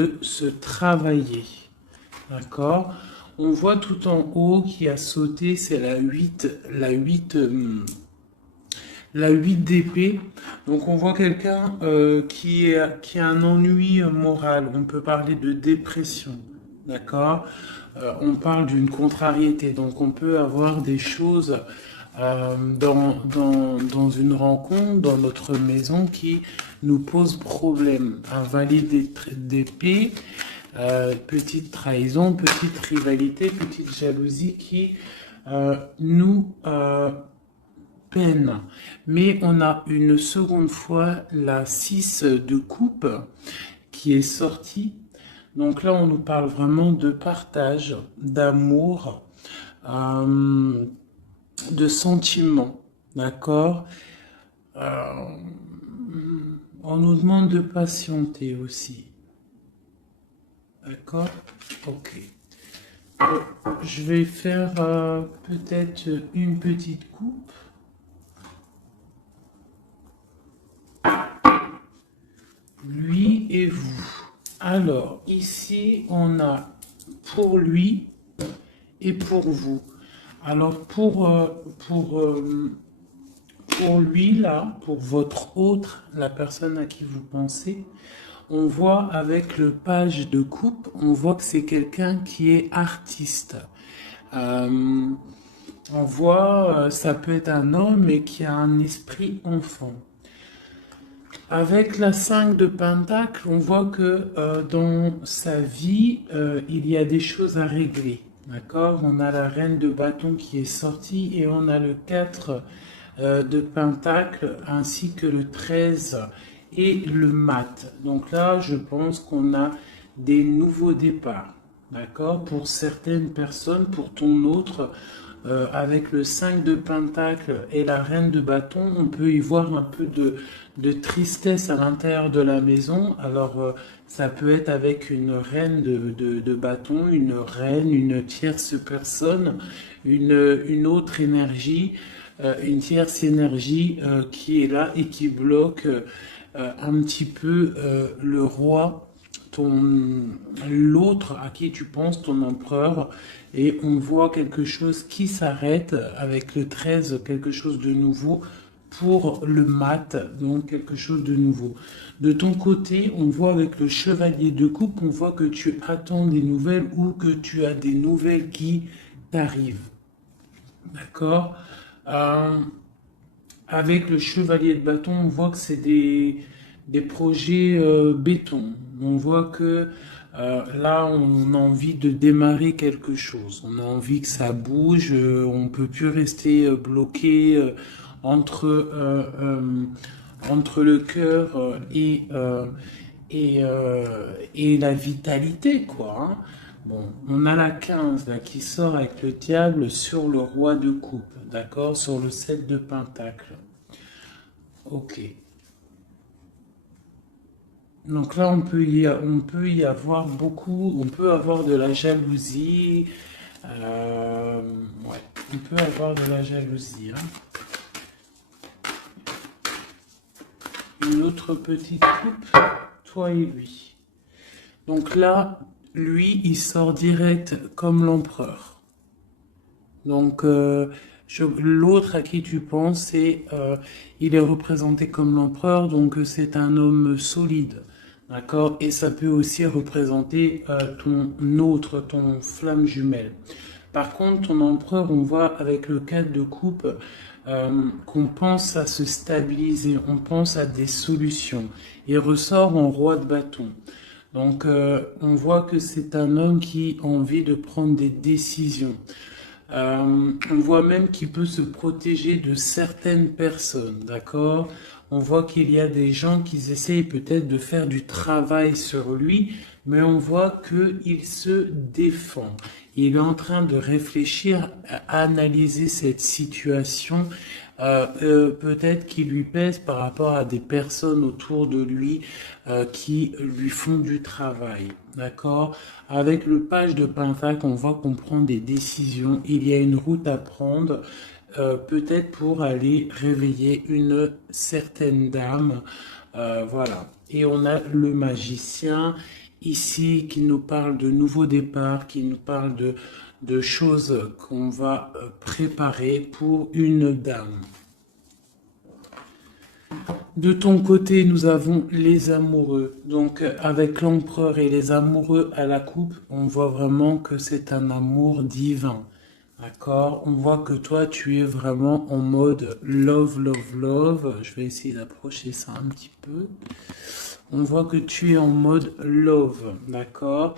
de se travailler. D'accord? On voit tout en haut qui a sauté, c'est la 8 d'épée. Donc on voit quelqu'un qui a un ennui moral. On peut parler de dépression. D'accord? On parle d'une contrariété. Donc on peut avoir des choses dans une rencontre, dans notre maison, qui nous posent problème. Un valet d'épée, petite trahison, petite rivalité, petite jalousie qui nous peine. Mais on a une seconde fois la 6 de coupe qui est sortie. Donc là, on nous parle vraiment de partage, d'amour, de sentiments. D'accord? On nous demande de patienter aussi. D'accord? Ok. Je vais faire peut-être une petite coupe. Lui et vous. Alors, ici, on a pour lui et pour vous. Alors, pour lui, là, pour votre autre, la personne à qui vous pensez, on voit avec le page de coupe, on voit que c'est quelqu'un qui est artiste. On voit, ça peut être un homme et qui a un esprit enfant. Avec la 5 de Pentacle, on voit que dans sa vie, il y a des choses à régler. D'accord? On a la reine de bâton qui est sortie et on a le 4 de Pentacle ainsi que le 13 et le mat. Donc là, je pense qu'on a des nouveaux départs. D'accord? Pour certaines personnes, pour ton autre, avec le 5 de Pentacle et la reine de bâton, on peut y voir un peu de tristesse à l'intérieur de la maison. Alors, ça peut être avec une reine de bâton, une reine, une tierce personne, une autre énergie, une tierce énergie qui est là et qui bloque un petit peu le roi, l'autre à qui tu penses, ton empereur, et on voit quelque chose qui s'arrête avec le 13, quelque chose de nouveau pour le mat, donc quelque chose de nouveau. De ton côté, on voit avec le chevalier de coupe, on voit que tu attends des nouvelles ou que tu as des nouvelles qui t'arrivent. D'accord? Avec le chevalier de bâton, on voit que c'est des projets béton. On voit que là, on a envie de démarrer quelque chose. On a envie que ça bouge. On peut plus rester bloqué entre le cœur et la vitalité, quoi. Hein. Bon, on a la 15 là, qui sort avec le diable sur le roi de coupe, d'accord? Sur le 7 de pentacle. Ok. Donc là, on peut y avoir beaucoup, on peut avoir de la jalousie. Ouais, on peut avoir de la jalousie. Hein. Une autre petite coupe, toi et lui. Donc là, lui, il sort direct comme l'empereur. Donc, l'autre à qui tu penses, il est représenté comme l'empereur, donc c'est un homme solide, d'accord? Et ça peut aussi représenter ton flamme jumelle. Par contre, ton empereur, on voit avec le 4 de coupe qu'on pense à se stabiliser, on pense à des solutions. Il ressort en roi de bâton. Donc, on voit que c'est un homme qui a envie de prendre des décisions. On voit même qu'il peut se protéger de certaines personnes, d'accord? On voit qu'il y a des gens qui essayent peut-être de faire du travail sur lui, mais on voit qu'il se défend. Il est en train de réfléchir, à analyser cette situation, peut-être qui lui pèse par rapport à des personnes autour de lui qui lui font du travail. D'accord? Avec le page de Pentacle, on voit qu'on prend des décisions. Il y a une route à prendre, peut-être pour aller réveiller une certaine dame. Voilà. Et on a le magicien ici qui nous parle de nouveaux départs, qui nous parle de choses qu'on va préparer pour une dame. De ton côté, nous avons les amoureux. Donc, avec l'empereur et les amoureux à la coupe, on voit vraiment que c'est un amour divin. D'accord? On voit que toi, tu es vraiment en mode love, love, love. Je vais essayer d'approcher ça un petit peu. On voit que tu es en mode love, d'accord?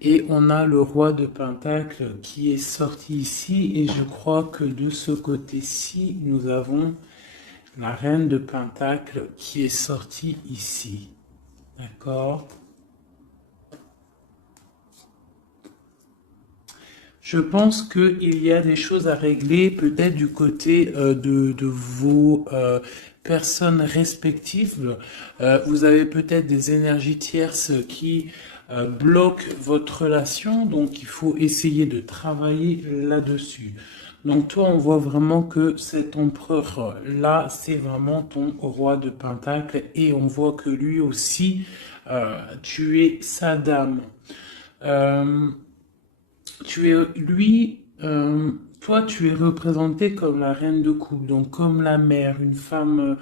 Et on a le roi de Pentacle qui est sorti ici. Et je crois que de ce côté-ci, nous avons la reine de Pentacle qui est sortie ici. D'accord? Je pense qu'il y a des choses à régler peut-être du côté de vos personnes respectives. Vous avez peut-être des énergies tierces qui bloquent votre relation, donc il faut essayer de travailler là-dessus. Donc toi, on voit vraiment que cet empereur-là, c'est vraiment ton roi de Pentacle et on voit que lui aussi, tu es sa dame. Euh, toi, tu es représentée comme la reine de coupe, donc comme la mère, une femme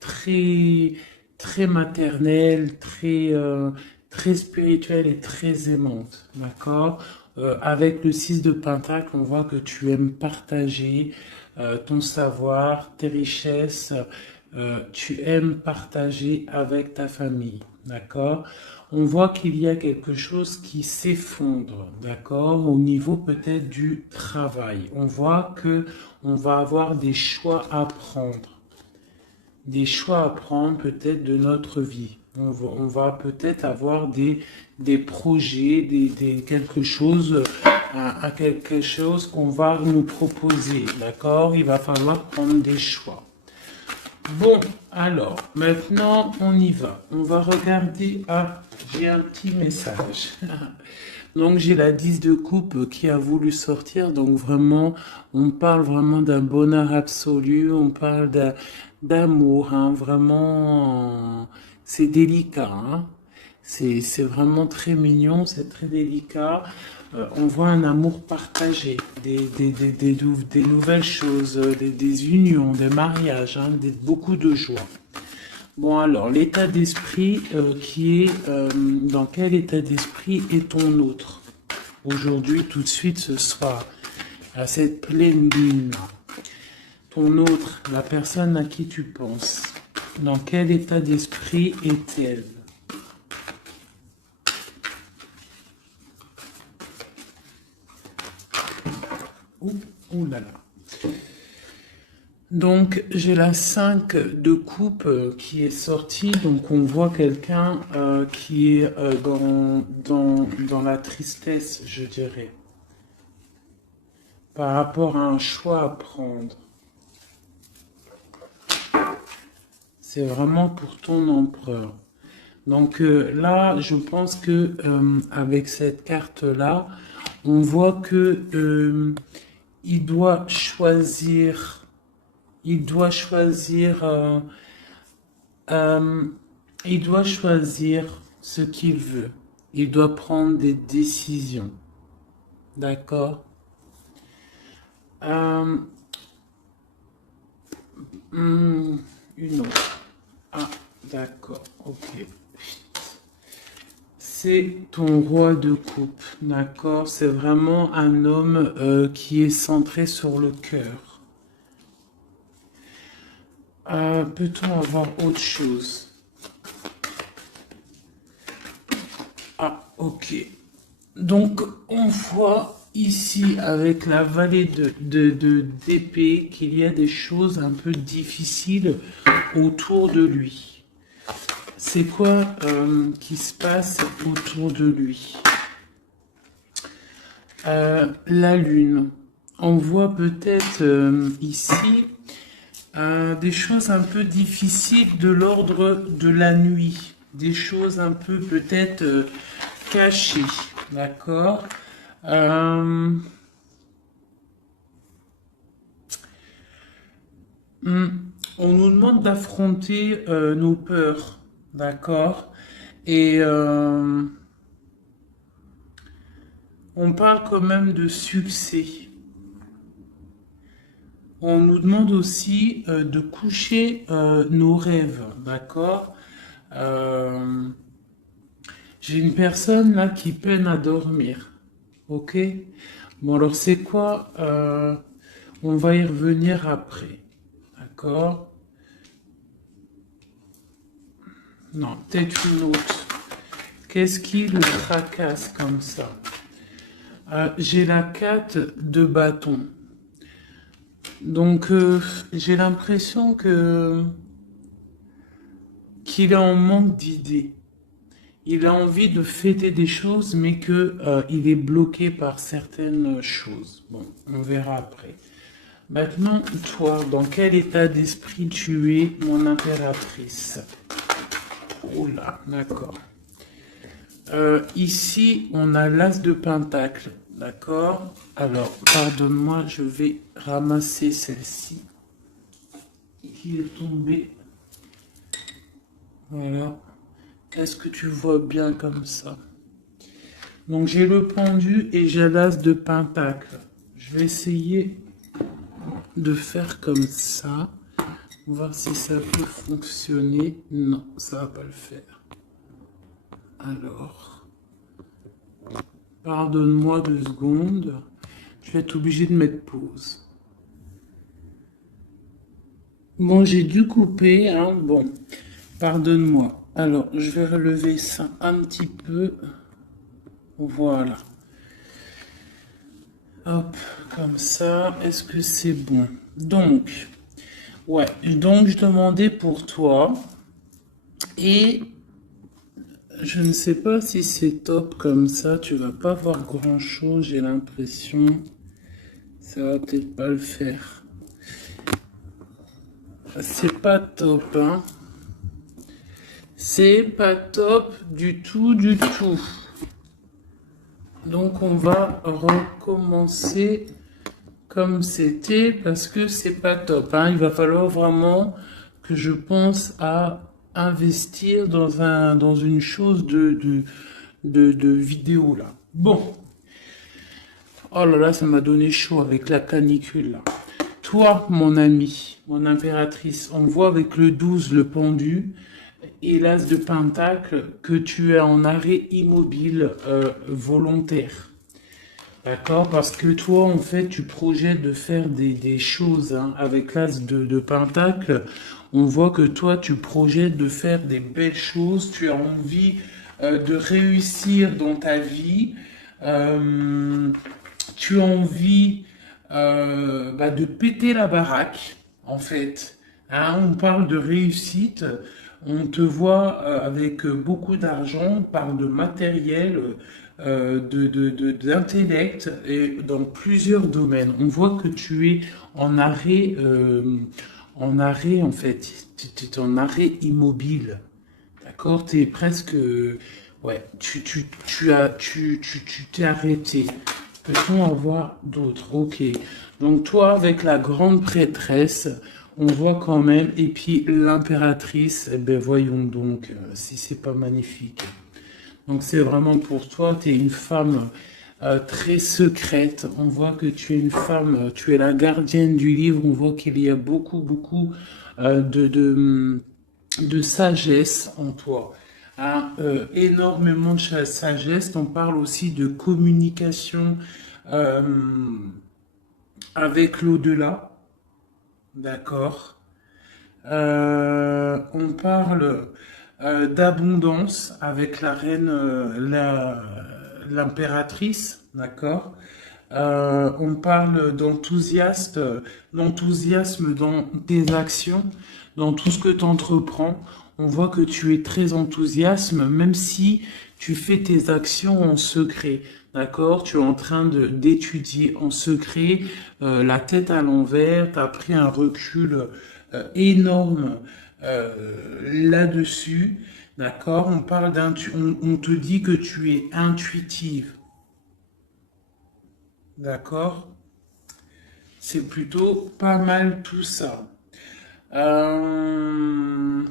très, très maternelle, très spirituelle et très aimante, d'accord? Avec le 6 de Pentacle, on voit que tu aimes partager ton savoir, tes richesses, tu aimes partager avec ta famille, d'accord? On voit qu'il y a quelque chose qui s'effondre, d'accord, au niveau peut-être du travail. On voit que on va avoir des choix à prendre peut-être de notre vie. On va peut-être avoir des projets, quelque chose, à quelque chose qu'on va nous proposer, d'accord? Il va falloir prendre des choix. Bon, alors, maintenant, on y va. On va regarder. Ah, j'ai un petit message. Donc, j'ai la 10 de coupe qui a voulu sortir. Donc, vraiment, on parle vraiment d'un bonheur absolu. On parle d'amour, hein, vraiment. C'est délicat, hein. C'est vraiment très mignon, c'est très délicat. On voit un amour partagé, des nouvelles choses, des unions, des mariages, hein, beaucoup de joie. Bon alors, l'état d'esprit dans quel état d'esprit est ton autre? Aujourd'hui, tout de suite, ce soir, à cette pleine lune, ton autre, la personne à qui tu penses, dans quel état d'esprit est-elle? Ouh là là. Donc j'ai la 5 de coupe qui est sortie. Donc on voit quelqu'un qui est dans la tristesse, je dirais. Par rapport à un choix à prendre. C'est vraiment pour ton empereur. Donc là, je pense que avec cette carte-là, on voit que il doit choisir, il doit choisir, il doit choisir ce qu'il veut. Il doit prendre des décisions. D'accord? Une autre. Ah, d'accord, ok. C'est ton roi de coupe, d'accord? C'est vraiment un homme qui est centré sur le cœur. Peut-on avoir autre chose? Ah, ok. Donc, on voit ici, avec la vallée d'épée, qu'il y a des choses un peu difficiles autour de lui. C'est quoi qui se passe autour de lui? La lune. On voit peut-être ici des choses un peu difficiles de l'ordre de la nuit. Des choses un peu peut-être cachées. D'accord? On nous demande d'affronter nos peurs. D'accord? Et On parle quand même de succès. On nous demande aussi de coucher nos rêves, d'accord? Euh, j'ai une personne là qui peine à dormir, ok? Bon alors c'est quoi? On va y revenir après, d'accord? Non, peut-être une autre. Qu'est-ce qui le tracasse comme ça? J'ai la 4 de bâton. Donc j'ai l'impression que qu'il est en manque d'idées. Il a envie de fêter des choses, mais que il est bloqué par certaines choses. Bon, on verra après. Maintenant, toi, dans quel état d'esprit tu es, mon impératrice? Oula, d'accord. Ici, on a l'as de pentacle, d'accord? Alors, pardonne-moi, je vais ramasser celle-ci qui est tombée. Voilà. Est-ce que tu vois bien comme ça? Donc, j'ai le pendu et j'ai l'as de pentacle. Je vais essayer de faire comme ça. Voir si ça peut fonctionner. Non, ça va pas le faire. Alors, pardonne-moi 2 secondes. Je vais être obligé de mettre pause. Bon, j'ai dû couper, hein. Bon, pardonne-moi. Alors, je vais relever ça un petit peu. Voilà. Hop, comme ça. Est-ce que c'est bon? Donc, ouais. Donc, je demandais pour toi. Et je ne sais pas si c'est top comme ça. Tu vas pas voir grand-chose, j'ai l'impression. Ça va peut-être pas le faire. C'est pas top, hein. C'est pas top du tout, du tout. Donc on va recommencer comme c'était parce que c'est pas top, hein. Il va falloir vraiment que je pense à investir dans une chose de vidéo là. Bon. Oh là là, ça m'a donné chaud avec la canicule là. Toi, mon ami, mon impératrice, on voit avec le 12, le pendu, et l'as de pentacle, que tu es en arrêt immobile volontaire. D'accord? Parce que toi, en fait, tu projettes de faire des choses hein, avec l'as de pentacle. On voit que toi, tu projettes de faire des belles choses. Tu as envie de réussir dans ta vie. Euh, tu as envie de péter la baraque, en fait. Hein, on parle de réussite. On te voit avec beaucoup d'argent, on parle de matériel, d'intellect et dans plusieurs domaines. On voit que tu es en arrêt en fait. Tu es en arrêt immobile. D'accord? Tu es presque, ouais, tu t'es arrêté. Peut-on avoir d'autres? Ok. Donc toi, avec la grande prêtresse, on voit quand même, et puis l'impératrice, eh ben voyons donc si c'est pas magnifique. Donc c'est vraiment pour toi, tu es une femme très secrète. On voit que tu es une femme, tu es la gardienne du livre. On voit qu'il y a beaucoup de sagesse en toi. Hein, énormément de sagesse. On parle aussi de communication euh, avec l'au-delà. D'accord. On parle d'abondance avec la reine, l'impératrice, d'accord. On parle d'enthousiasme dans tes actions, dans tout ce que tu entreprends. On voit que tu es très enthousiaste, même si tu fais tes actions en secret. D'accord? Tu es en train d'étudier en secret, la tête à l'envers, tu as pris un recul énorme là-dessus. D'accord? On te dit que tu es intuitive. D'accord? C'est plutôt pas mal tout ça. Euh,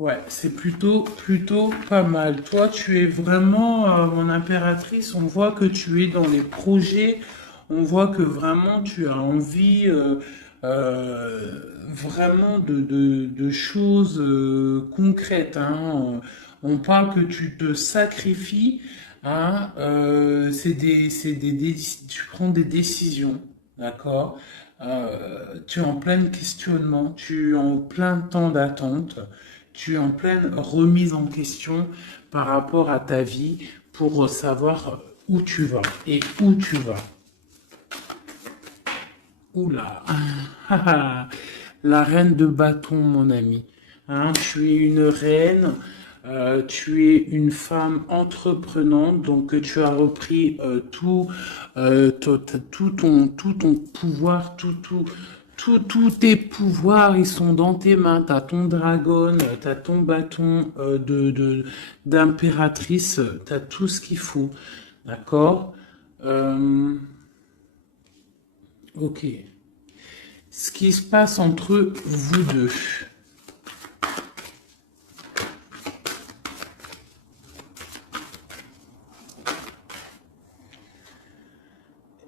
Ouais, c'est plutôt pas mal. Toi, tu es vraiment, mon impératrice, on voit que tu es dans les projets, on voit que vraiment tu as envie vraiment de choses concrètes, hein. On parle que tu te sacrifies, hein, tu prends des décisions, d'accord? Tu es en plein questionnement, tu es en plein temps d'attente. Tu es en pleine remise en question par rapport à ta vie pour savoir où tu vas et où tu vas. Oula, la reine de bâton, mon ami. Hein, tu es une reine, tu es une femme entreprenante, donc tu as repris tout ton pouvoir, tous tes pouvoirs, ils sont dans tes mains. T'as ton dragon, t'as ton bâton d'impératrice, t'as tout ce qu'il faut. D'accord? Euh, ok. Ce qui se passe entre vous deux.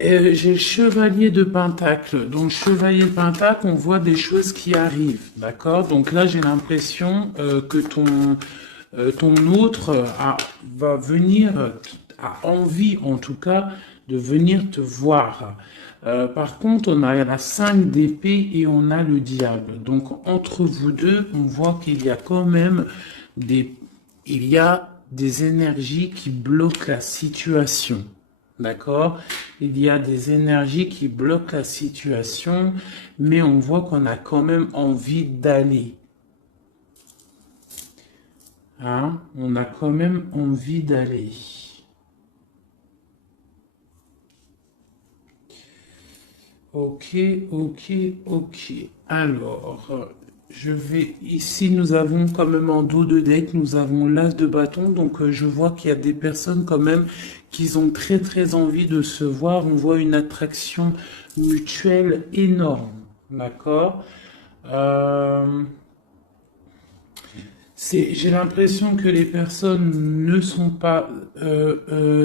J'ai le chevalier de Pentacle. Donc, chevalier de Pentacle, on voit des choses qui arrivent. D'accord? Donc là, j'ai l'impression que ton autre va venir, a envie en tout cas, de venir te voir. Par contre, on a la 5 d'épée et on a le diable. Donc, entre vous deux, on voit qu'il y a quand même des, il y a des énergies qui bloquent la situation. D'accord? Il y a des énergies qui bloquent la situation, mais on voit qu'on a quand même envie d'aller. Hein? On a quand même envie d'aller. Ok, ok, ok. Alors, je vais... Ici, nous avons quand même en dos de deck, nous avons l'as de bâton. Donc, je vois qu'il y a des personnes quand même qui ont très, très envie de se voir. On voit une attraction mutuelle énorme. D'accord? Euh, j'ai l'impression que les personnes ne sont pas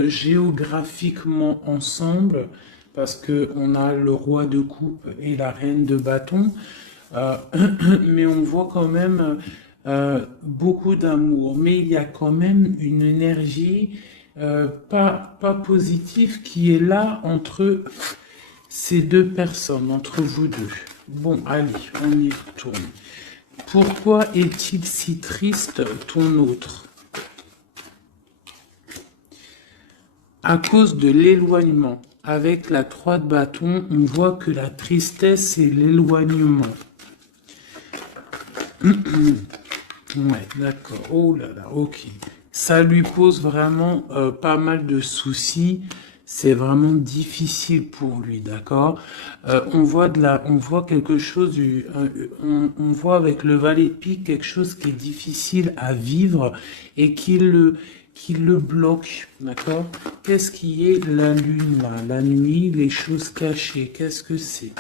géographiquement ensemble parce que on a le roi de coupe et la reine de bâton, Euh, mais on voit quand même beaucoup d'amour. Mais il y a quand même une énergie pas positive qui est là entre ces deux personnes, entre vous deux. Bon, allez, on y retourne. Pourquoi est-il si triste, ton autre? À cause de l'éloignement. Avec la 3 de bâton, on voit que la tristesse, c'est l'éloignement. Ouais, d'accord. Oh là là, ok. Ça lui pose vraiment pas mal de soucis. C'est vraiment difficile pour lui, d'accord. On voit quelque chose, on voit avec le valet de pique quelque chose qui est difficile à vivre et qui le bloque, d'accord. Qu'est-ce qui est la lune là, la nuit, les choses cachées, qu'est-ce que c'est?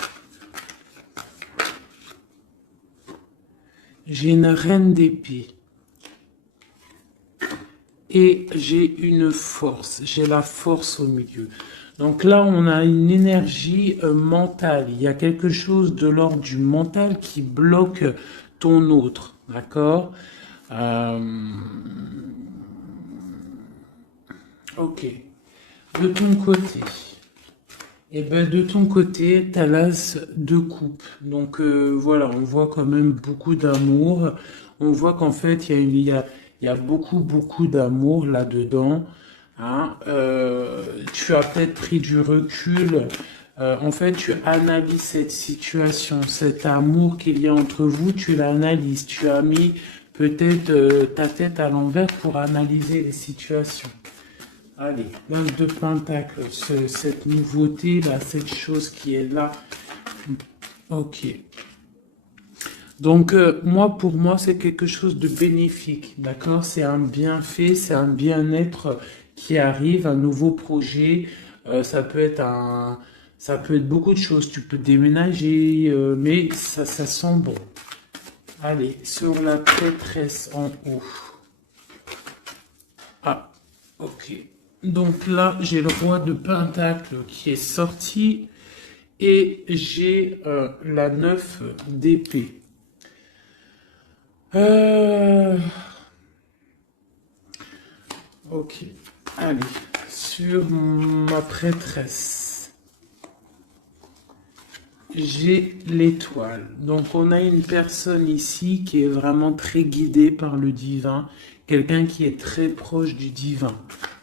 J'ai une reine d'épée. Et j'ai une force, j'ai la force au milieu. Donc là, on a une énergie mentale. Il y a quelque chose de l'ordre du mental qui bloque ton autre, d'accord? Euh, ok. De ton côté, eh ben de ton côté, t'as l'as de coupe. Donc voilà, on voit quand même beaucoup d'amour. On voit qu'en fait, il y a beaucoup d'amour là-dedans. Hein. Tu as peut-être pris du recul. En fait, tu analyses cette situation, cet amour qu'il y a entre vous, tu l'analyses. Tu as mis peut-être ta tête à l'envers pour analyser les situations. Allez, l'as de pentacle, cette nouveauté là, cette chose qui est là. Ok. Donc moi, pour moi, c'est quelque chose de bénéfique, d'accord? C'est un bienfait, c'est un bien-être qui arrive, un nouveau projet. Ça peut être beaucoup de choses. Tu peux déménager, mais ça sent bon. Allez, sur la prêtresse en haut. Ah, ok. Donc là, j'ai le roi de Pentacle qui est sorti. Et j'ai la 9 d'épée. Ok. Allez, sur ma prêtresse, j'ai l'étoile. Donc on a une personne ici qui est vraiment très guidée par le divin. Quelqu'un qui est très proche du divin.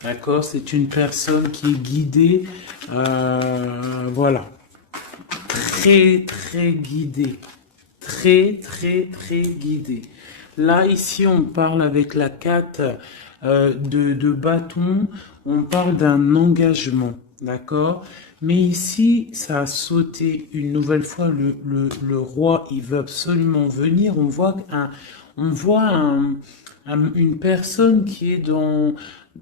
D'accord? C'est une personne qui est guidée. Voilà. Très guidé, très guidé. Là ici on parle avec la 4 de bâton, on parle d'un engagement, d'accord, mais ici ça a sauté une nouvelle fois. Le roi il veut absolument venir. Une personne qui est dans,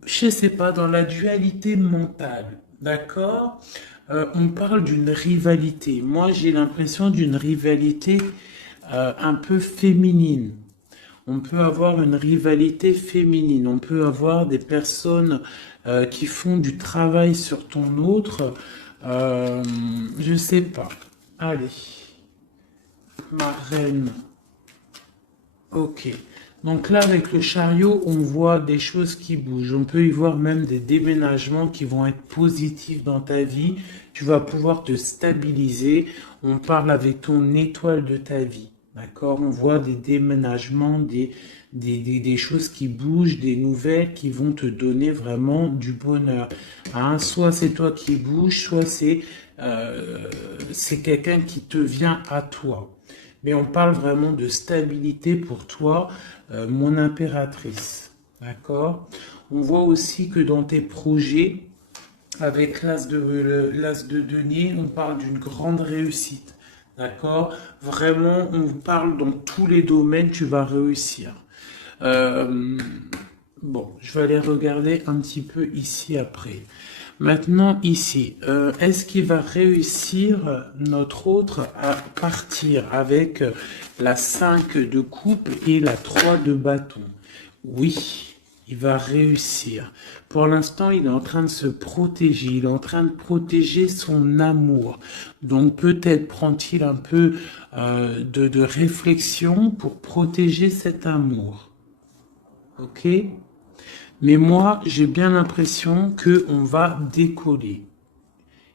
je sais pas, dans la dualité mentale, d'accord. On parle d'une rivalité. Moi, j'ai l'impression d'une rivalité un peu féminine. On peut avoir une rivalité féminine. On peut avoir des personnes qui font du travail sur ton autre. Je sais pas. Allez. Ma reine. Ok. Donc là, avec le chariot, on voit des choses qui bougent. On peut y voir même des déménagements qui vont être positifs dans ta vie. Tu vas pouvoir te stabiliser. On parle avec ton étoile de ta vie. D'accord? On voit des déménagements, des choses qui bougent, des nouvelles qui vont te donner vraiment du bonheur. Hein? Soit c'est toi qui bouges, soit c'est quelqu'un qui te vient à toi. Mais on parle vraiment de stabilité pour toi, mon impératrice. D'accord? On voit aussi que dans tes projets, avec l'as de denier, on parle d'une grande réussite. D'accord? Vraiment, on parle dans tous les domaines, tu vas réussir. Bon, je vais aller regarder un petit peu ici après. Maintenant, ici, est-ce qu'il va réussir, notre autre, à partir avec la 5 de coupe et la 3 de bâton? Oui, il va réussir. Pour l'instant, il est en train de se protéger. Il est en train de protéger son amour. Donc, peut-être prend-il un peu de réflexion pour protéger cet amour. Ok? Mais moi, j'ai bien l'impression qu'on va décoller.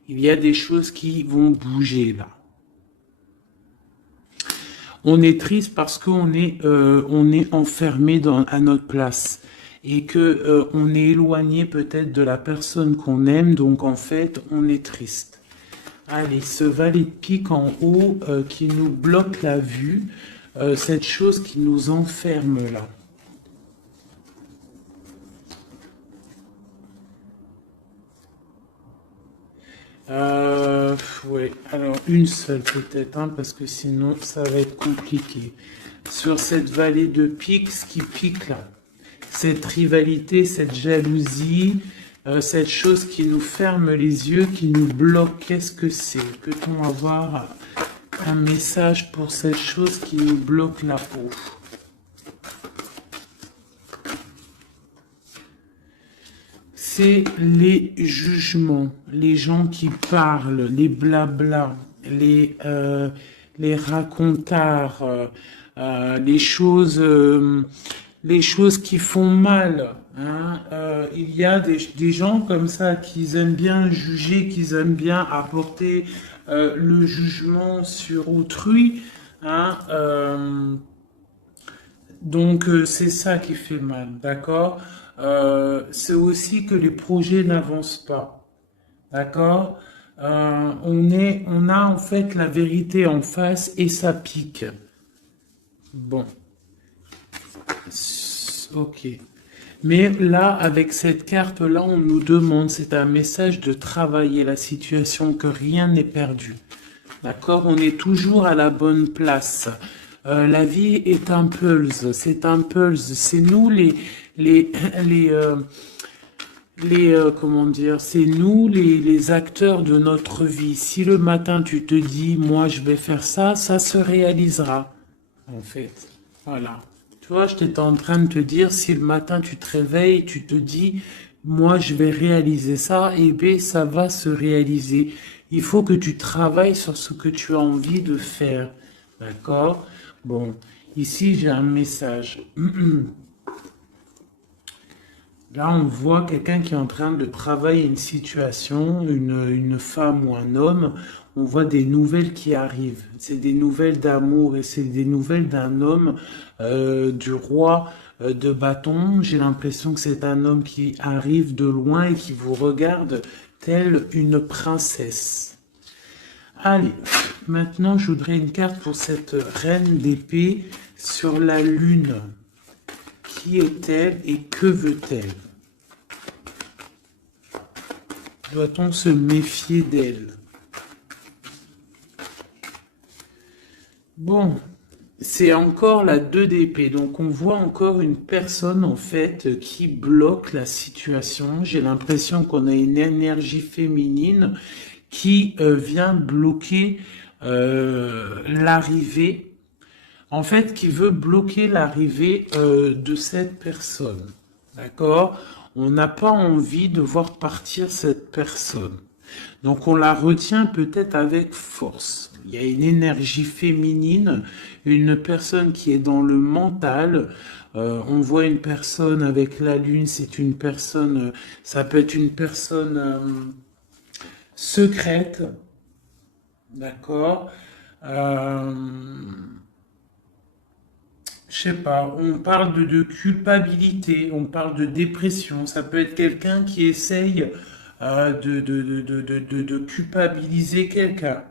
Il y a des choses qui vont bouger là. On est triste parce qu'on est, on est enfermé à notre place et que on est éloigné peut-être de la personne qu'on aime. Donc en fait, on est triste. Allez, ce valet de pique en haut qui nous bloque la vue, cette chose qui nous enferme là. Ouais, alors une seule peut-être, hein, parce que sinon ça va être compliqué. Sur cette vallée de pique, ce qui pique là, cette rivalité, cette jalousie, cette chose qui nous ferme les yeux, qui nous bloque, qu'est-ce que c'est? Peut-on avoir un message pour cette chose qui nous bloque la peau? C'est les jugements, les gens qui parlent, les blablas, les racontards, les choses qui font mal. Hein. Il y a des gens comme ça qui aiment bien juger, qui aiment bien apporter le jugement sur autrui. Hein. Donc c'est ça qui fait mal, d'accord? C'est aussi que les projets n'avancent pas, d'accord? On a en fait la vérité en face et ça pique. Bon, ok. Mais là, avec cette carte-là, on nous demande, c'est un message de travailler la situation, que rien n'est perdu. D'accord? On est toujours à la bonne place. La vie est un pulse, c'est un pulse. C'est nous les comment dire, c'est nous les acteurs de notre vie. Si le matin tu te dis, moi je vais faire ça, ça se réalisera. en fait. Voilà. Tu vois, j'étais en train de te dire, si le matin tu te réveilles, tu te dis, moi je vais réaliser ça, et bien ça va se réaliser. Il faut que tu travailles sur ce que tu as envie de faire. D'accord? Bon, ici j'ai un message. Là, on voit quelqu'un qui est en train de travailler une situation, une femme ou un homme. On voit des nouvelles qui arrivent. C'est des nouvelles d'amour et c'est des nouvelles d'un homme, du roi de bâton. J'ai l'impression que c'est un homme qui arrive de loin et qui vous regarde telle une princesse. Allez, maintenant je voudrais une carte pour cette reine d'épée sur la lune. Qui est-elle et que veut-elle? Doit-on se méfier d'elle? Bon, c'est encore la 2 d'épée. Donc on voit encore une personne en fait qui bloque la situation. J'ai l'impression qu'on a une énergie féminine qui vient bloquer l'arrivée. En fait, qui veut bloquer l'arrivée de cette personne. D'accord? On n'a pas envie de voir partir cette personne. Donc on la retient peut-être avec force. Il y a une énergie féminine, une personne qui est dans le mental. On voit une personne avec la lune, c'est une personne, ça peut être une personne secrète. D'accord? Je sais pas, on parle de culpabilité, on parle de dépression. Ça peut être quelqu'un qui essaye de culpabiliser quelqu'un.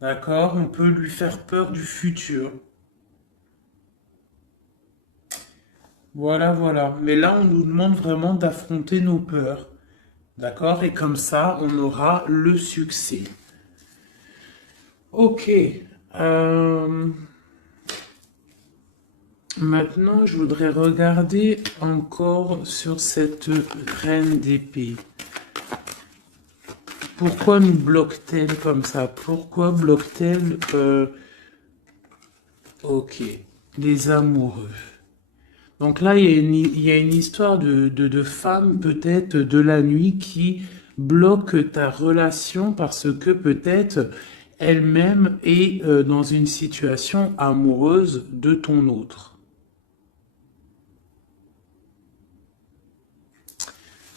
D'accord? On peut lui faire peur du futur. Voilà, voilà. Mais là, on nous demande vraiment d'affronter nos peurs. D'accord? Et comme ça, on aura le succès. Ok. Euh, Maintenant, je voudrais regarder encore sur cette reine d'épée. Pourquoi nous bloque-t-elle comme ça? Pourquoi bloque-t-elle ok, les amoureux. Donc là, il y a une histoire de femme peut-être de la nuit qui bloque ta relation parce que peut-être elle-même est dans une situation amoureuse de ton autre.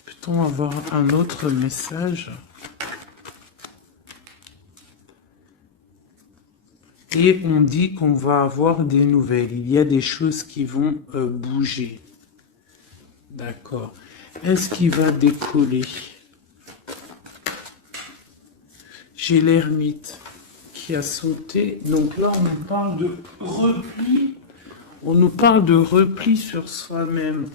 Peut-on avoir un autre message? Et on dit qu'on va avoir des nouvelles. Il y a des choses qui vont bouger. D'accord. Est-ce qu'il va décoller? J'ai l'ermite qui a sauté. Donc là, on nous parle de repli. On nous parle de repli sur soi-même.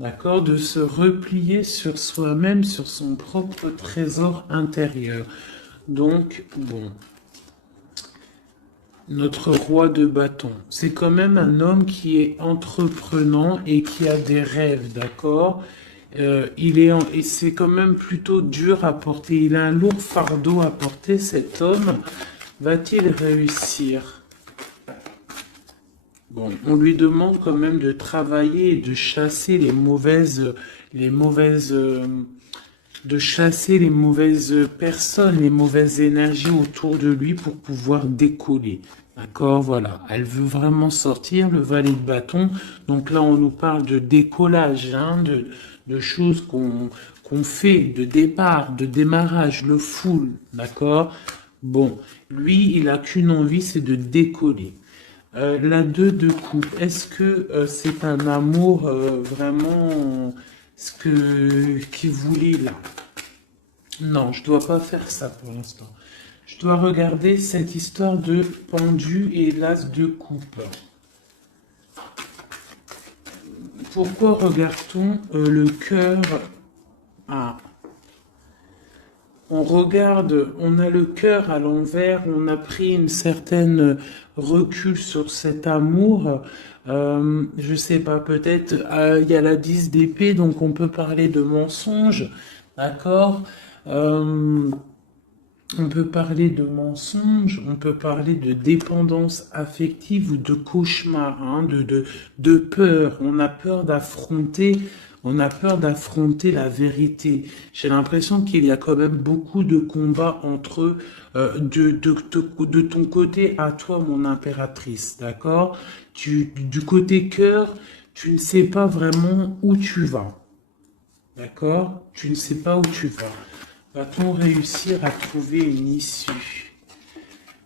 D'accord? De se replier sur soi-même, sur son propre trésor intérieur. Donc, bon. Notre roi de bâton. C'est quand même un homme qui est entreprenant et qui a des rêves, d'accord? Et c'est quand même plutôt dur à porter. Il a un lourd fardeau à porter, cet homme. Va-t-il réussir? Bon, on lui demande quand même de travailler et de chasser de chasser les mauvaises personnes, les mauvaises énergies autour de lui pour pouvoir décoller. D'accord, voilà. Elle veut vraiment sortir, le valet de bâton. Donc là, on nous parle de décollage, hein, de choses qu'on fait, de départ, de démarrage, le full. D'accord? Bon, lui, il a qu'une envie, c'est de décoller. La 2 de coupe, est-ce que c'est un amour vraiment qu'il voulait là? Non, je dois pas faire ça pour l'instant. Je dois regarder cette histoire de pendu et l'as de coupe. Pourquoi regarde-t-on le cœur? Ah, on regarde, on a le cœur à l'envers, on a pris une certaine recul sur cet amour. Je sais pas, peut-être il y a la 10 d'épée, donc on peut parler de mensonge, d'accord? On peut parler de mensonge, on peut parler de dépendance affective ou de cauchemar, hein, de peur. On a peur d'affronter la vérité. J'ai l'impression qu'il y a quand même beaucoup de combats entre eux, de ton côté à toi, mon impératrice, d'accord? Du côté cœur, tu ne sais pas vraiment où tu vas. D'accord? Tu ne sais pas où tu vas. Va-t-on réussir à trouver une issue?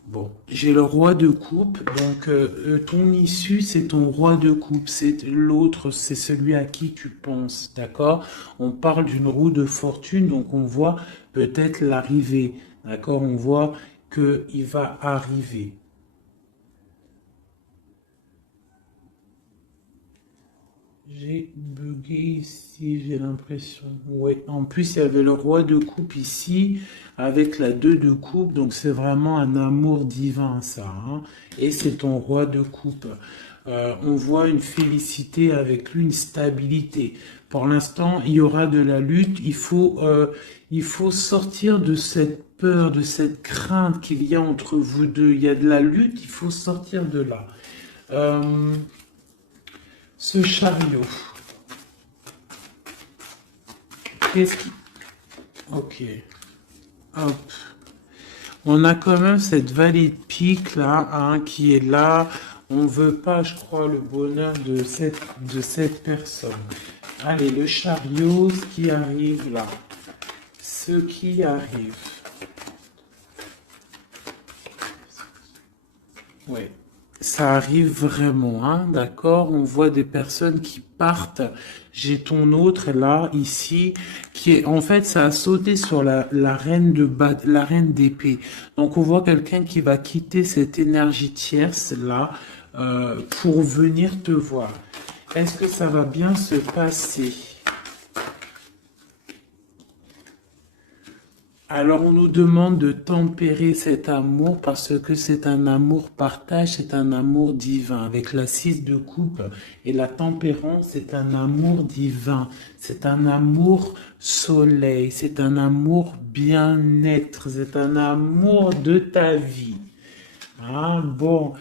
Bon, j'ai le roi de coupe, donc ton issue, c'est ton roi de coupe, c'est l'autre, c'est celui à qui tu penses, d'accord? On parle d'une roue de fortune, donc on voit peut-être l'arrivée, d'accord? On voit qu'il va arriver. J'ai bugué ici, j'ai l'impression. Ouais, en plus, il y avait le roi de coupe ici, avec la 2 de coupe, donc c'est vraiment un amour divin, ça, hein. Et c'est ton roi de coupe. On voit une félicité avec lui, une stabilité. Pour l'instant, il y aura de la lutte. Il faut sortir de cette peur, de cette crainte qu'il y a entre vous deux. Il y a de la lutte, il faut sortir de là. Euh, ce chariot. Qu'est-ce qui... Ok. Hop. On a quand même cette vallée de pique là, hein, qui est là. On veut pas, je crois, le bonheur de cette personne. Allez, le chariot, ce qui arrive là. Ce qui arrive. Ouais. Ça arrive vraiment, hein, d'accord? On voit des personnes qui partent. J'ai ton autre là, ici, qui est, en fait, ça a sauté sur la reine la reine d'épée. Donc, on voit quelqu'un qui va quitter cette énergie tierce là, pour venir te voir. Est-ce que ça va bien se passer? Alors on nous demande de tempérer cet amour parce que c'est un amour partage, c'est un amour divin. Avec la 6 de coupe et la tempérance, c'est un amour divin. C'est un amour soleil, c'est un amour bien-être, c'est un amour de ta vie. Ah bon,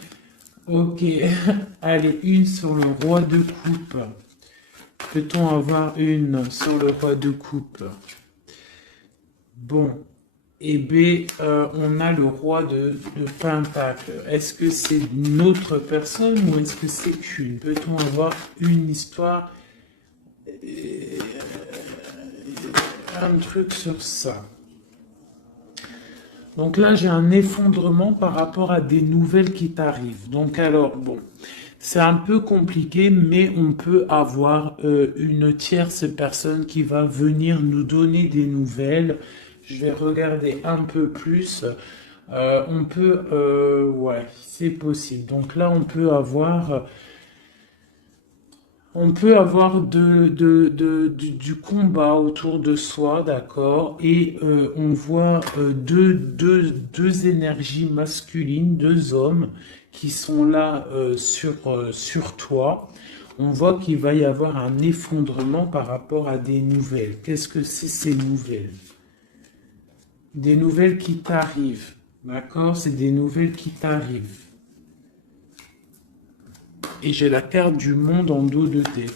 ok. Allez, une sur le roi de coupe. Peut-on avoir une sur le roi de coupe? Bon, et B, on a le roi de Pentacle. Est-ce que c'est une autre personne ou est-ce que c'est une? Peut-on avoir une histoire, un truc sur ça? Donc là, j'ai un effondrement par rapport à des nouvelles qui t'arrivent. Donc alors, bon, c'est un peu compliqué, mais on peut avoir une tierce personne qui va venir nous donner des nouvelles. Je vais regarder un peu plus. Ouais, c'est possible. Donc là, on peut avoir du combat autour de soi, d'accord? Et on voit deux énergies masculines, deux hommes qui sont là sur toi. On voit qu'il va y avoir un effondrement par rapport à des nouvelles. Qu'est-ce que c'est ces nouvelles? Des nouvelles qui t'arrivent, d'accord? C'est des nouvelles qui t'arrivent. Et j'ai la carte du monde en dos de deck.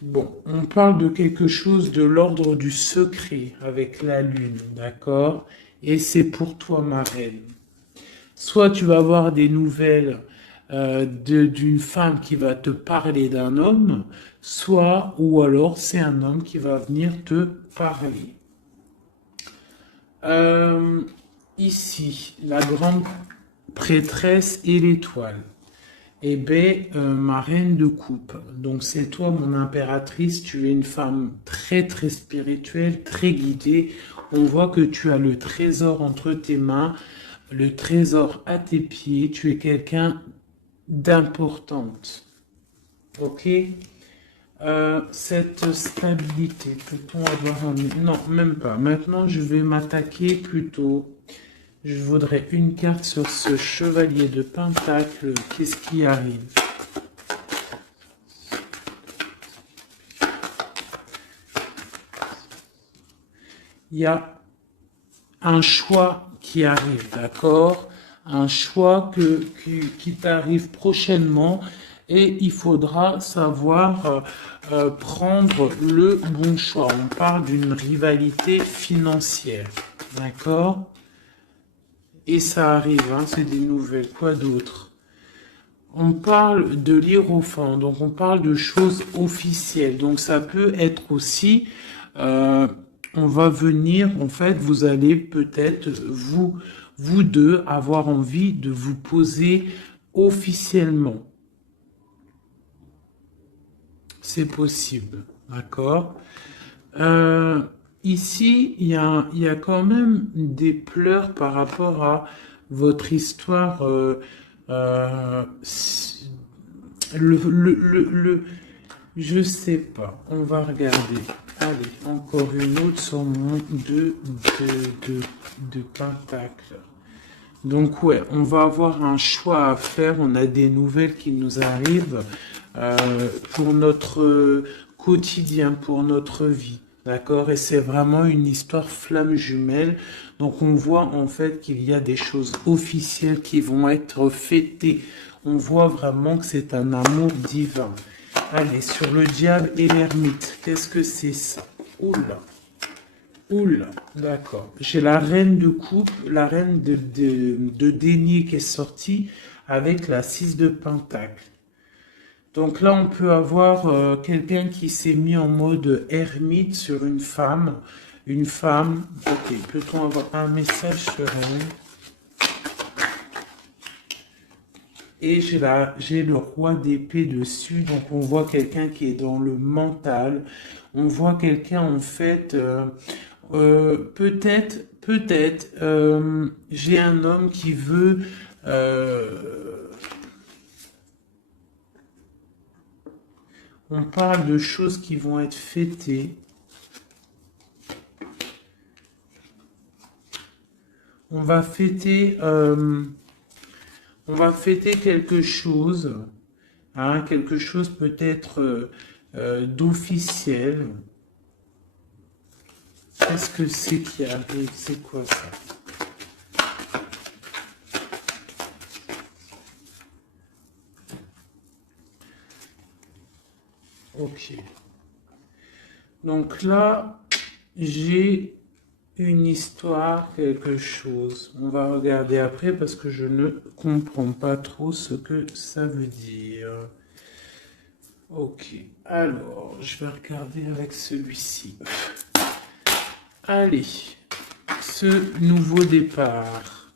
Bon, on parle de quelque chose de l'ordre du secret avec la lune, d'accord? Et c'est pour toi, ma reine. Soit tu vas avoir des nouvelles d'une femme qui va te parler d'un homme, soit, ou alors c'est un homme qui va venir te parler. Euh, Ici, la grande prêtresse et l'étoile. Eh bien, ma reine de coupe. Donc, c'est toi, mon impératrice. Tu es une femme très, très spirituelle, très guidée. On voit que tu as le trésor entre tes mains, le trésor à tes pieds. Tu es quelqu'un d'importante. Ok? Cette stabilité, peut-on avoir un... Non, même pas. Maintenant, je vais m'attaquer plutôt. Je voudrais une carte sur ce chevalier de Pentacle. Qu'est-ce qui arrive? Il y a un choix qui arrive, d'accord? Un choix qui t'arrive prochainement et il faudra savoir prendre le bon choix. On parle d'une rivalité financière, d'accord? Et ça arrive, hein, c'est des nouvelles. Quoi d'autre? On parle de l'hiérophant, donc on parle de choses officielles. Donc ça peut être aussi, on va venir, en fait, vous allez peut-être, vous deux, avoir envie de vous poser officiellement. C'est possible, d'accord? Ici, il y a quand même des pleurs par rapport à votre histoire. Je sais pas. On va regarder. Allez, encore une autre sur mon de pentacle. Donc ouais, on va avoir un choix à faire. On a des nouvelles qui nous arrivent pour notre quotidien, pour notre vie. D'accord? Et c'est vraiment une histoire flamme jumelle. Donc on voit en fait qu'il y a des choses officielles qui vont être fêtées. On voit vraiment que c'est un amour divin. Allez, sur le diable et l'ermite. Qu'est-ce que c'est ça? Oula. Oula, d'accord. J'ai la reine de coupe, la reine de denier qui est sortie avec la 6 de pentacle. Donc là, on peut avoir quelqu'un qui s'est mis en mode ermite sur une femme. Une femme. Ok, peut-on avoir un message sur elle? Et j'ai le roi d'épée dessus. Donc on voit quelqu'un qui est dans le mental. On voit quelqu'un en fait. Peut-être, j'ai un homme qui veut. On parle de choses qui vont être fêtées. On va fêter quelque chose, hein, quelque chose peut-être d'officiel. Qu'est-ce que c'est qui arrive? C'est quoi ça? Ok. Donc là, j'ai une histoire, quelque chose. On va regarder après parce que je ne comprends pas trop ce que ça veut dire. Ok. Alors, je vais regarder avec celui-ci. Allez. Ce nouveau départ.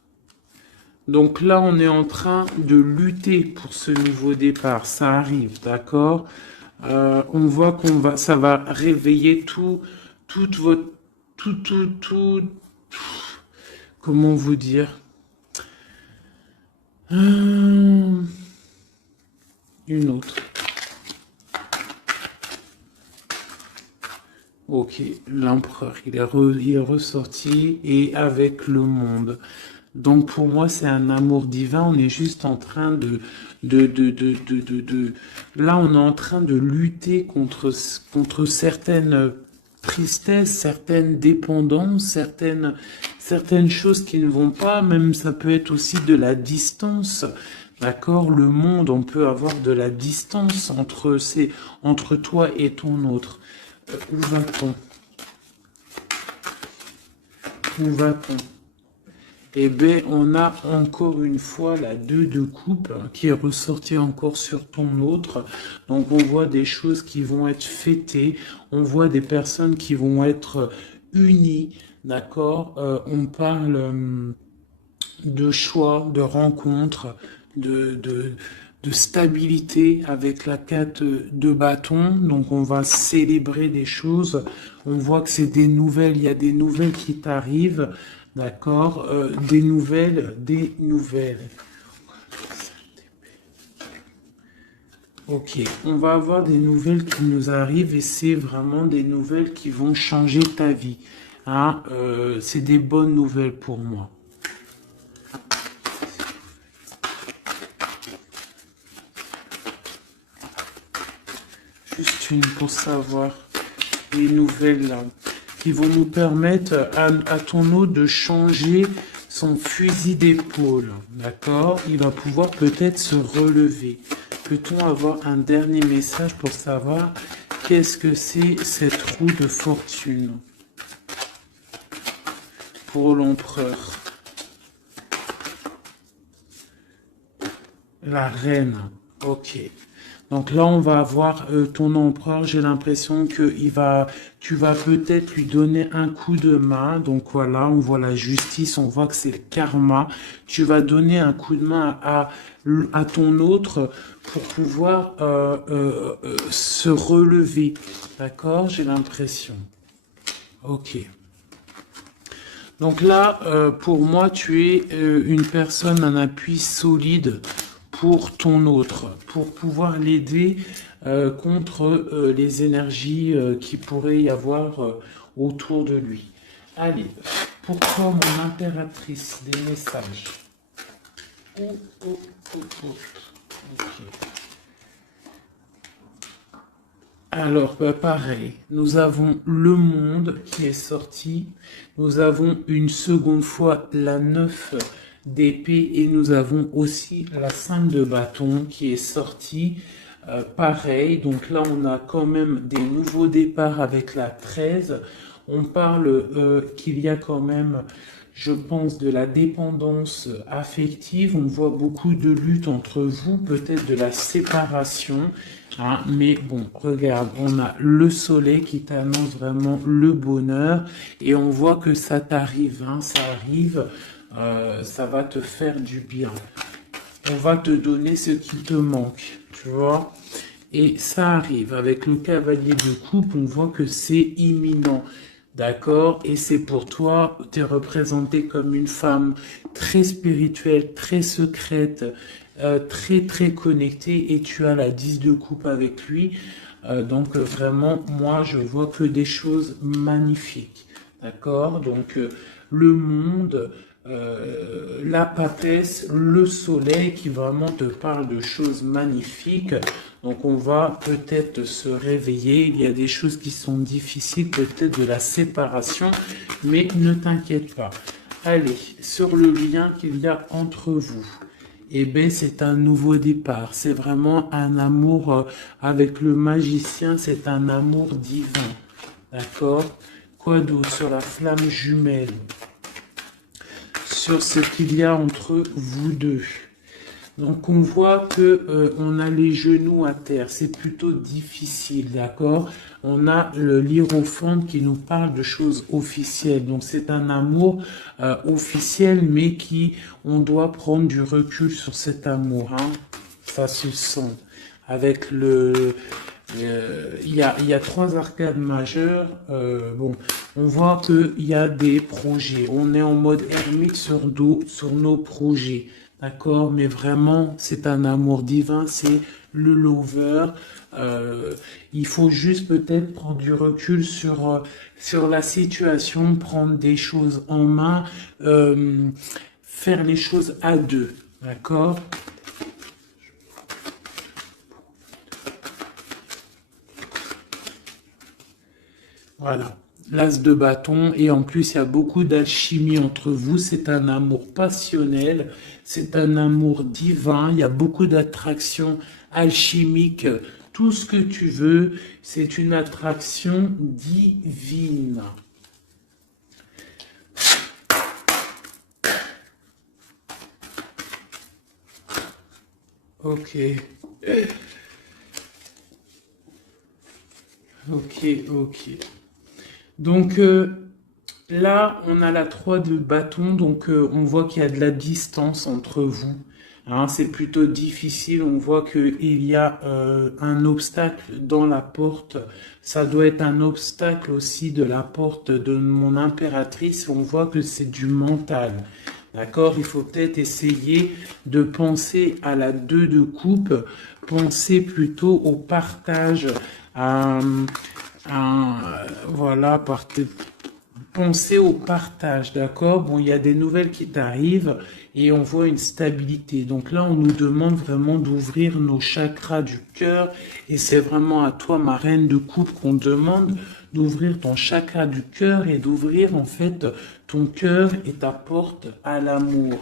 Donc là, on est en train de lutter pour ce nouveau départ. Ça arrive, d'accord? On voit ça va réveiller toute votre, comment vous dire? Une autre. Ok, l'empereur, il est ressorti et avec le monde. Donc pour moi, c'est un amour divin. On est juste en train là, on est en train de lutter contre certaines tristesses, certaines dépendances, certaines choses qui ne vont pas. Même ça peut être aussi de la distance. D'accord? Le monde, on peut avoir de la distance entre toi et ton autre. Où va-t-on? Où va-t-on? Eh bien, on a encore une fois la 2 de coupe qui est ressortie encore sur ton autre. Donc, on voit des choses qui vont être fêtées. On voit des personnes qui vont être unies. D'accord? On parle de choix, de rencontres, de stabilité avec la 4 de bâton. Donc on va célébrer des choses. On voit que c'est des nouvelles, il y a des nouvelles qui t'arrivent. D'accord? Des nouvelles, des nouvelles. Ok, on va avoir des nouvelles qui nous arrivent et c'est vraiment des nouvelles qui vont changer ta vie. Hein? C'est des bonnes nouvelles pour moi. Juste une pour savoir les nouvelles là. qui vont nous permettre à ton hôte de changer son fusil d'épaule. D'accord? Il va pouvoir peut-être se relever. Peut-on avoir un dernier message pour savoir qu'est-ce que c'est cette roue de fortune pour l'empereur? La reine. Ok. Donc là, on va avoir ton empereur. J'ai l'impression que tu vas peut-être lui donner un coup de main. Donc voilà, on voit la justice, on voit que c'est le karma. Tu vas donner un coup de main à ton autre pour pouvoir se relever. D'accord? J'ai l'impression. Ok. Donc là, pour moi, tu es une personne, un appui solide pour ton autre, pour pouvoir l'aider contre les énergies qui pourraient y avoir autour de lui. Allez, pour toi, mon impératrice, des messages. Oh, oh, oh, oh. Ok. Alors, bah, pareil, nous avons le monde qui est sorti, nous avons une seconde fois la 9 d'épée et nous avons aussi la 5 de bâton qui est sortie. Pareil, donc là on a quand même des nouveaux départs avec la 13. On parle qu'il y a quand même, je pense, de la dépendance affective. On voit beaucoup de lutte entre vous, peut-être de la séparation. Hein, mais bon, regarde, on a le soleil qui t'annonce vraiment le bonheur. Et on voit que ça t'arrive, hein, ça arrive, ça va te faire du bien. On va te donner ce qui te manque, tu vois. Et ça arrive. Avec le cavalier de coupe, on voit que c'est imminent. D'accord? Et c'est pour toi, tu es représentée comme une femme très spirituelle, très secrète, très très connectée. Et tu as la 10 de coupe avec lui. Donc vraiment, moi, je vois que des choses magnifiques. D'accord? Donc le monde, la papesse, le soleil qui vraiment te parle de choses magnifiques. Donc on va peut-être se réveiller, il y a des choses qui sont difficiles, peut-être de la séparation, mais ne t'inquiète pas. Allez, sur le lien qu'il y a entre vous, eh bien c'est un nouveau départ, c'est vraiment un amour avec le magicien, c'est un amour divin. D'accord? Quoi d'autre sur la flamme jumelle? Sur ce qu'il y a entre vous deux. Donc on voit que on a les genoux à terre, c'est plutôt difficile, d'accord? On a le l'hiérophante qui nous parle de choses officielles. Donc c'est un amour officiel, mais on doit prendre du recul sur cet amour, hein? Ça se sent. Avec il y a trois arcades majeures. Bon, on voit qu'il y a des projets. On est en mode ermite sur nos projets. D'accord, mais vraiment, c'est un amour divin, c'est le lover. Il faut juste peut-être prendre du recul sur la situation, prendre des choses en main, faire les choses à deux. D'accord? Voilà. L'as de bâton, et en plus il y a beaucoup d'alchimie entre vous, c'est un amour passionnel, c'est un amour divin, il y a beaucoup d'attraction alchimique, tout ce que tu veux, c'est une attraction divine. Ok. Ok. Donc là, on a la 3 de bâton, donc on voit qu'il y a de la distance entre vous. Hein, c'est plutôt difficile, on voit qu'il y a un obstacle dans la porte. Ça doit être un obstacle aussi de la porte de mon impératrice. On voit que c'est du mental. D'accord? Il faut peut-être essayer de penser à la 2 de coupe, penser plutôt au partage, voilà, penser au partage, d'accord? Bon, il y a des nouvelles qui t'arrivent et on voit une stabilité. Donc là, on nous demande vraiment d'ouvrir nos chakras du cœur et c'est vraiment à toi, ma reine de coupe, qu'on demande d'ouvrir ton chakra du cœur et d'ouvrir en fait ton cœur et ta porte à l'amour.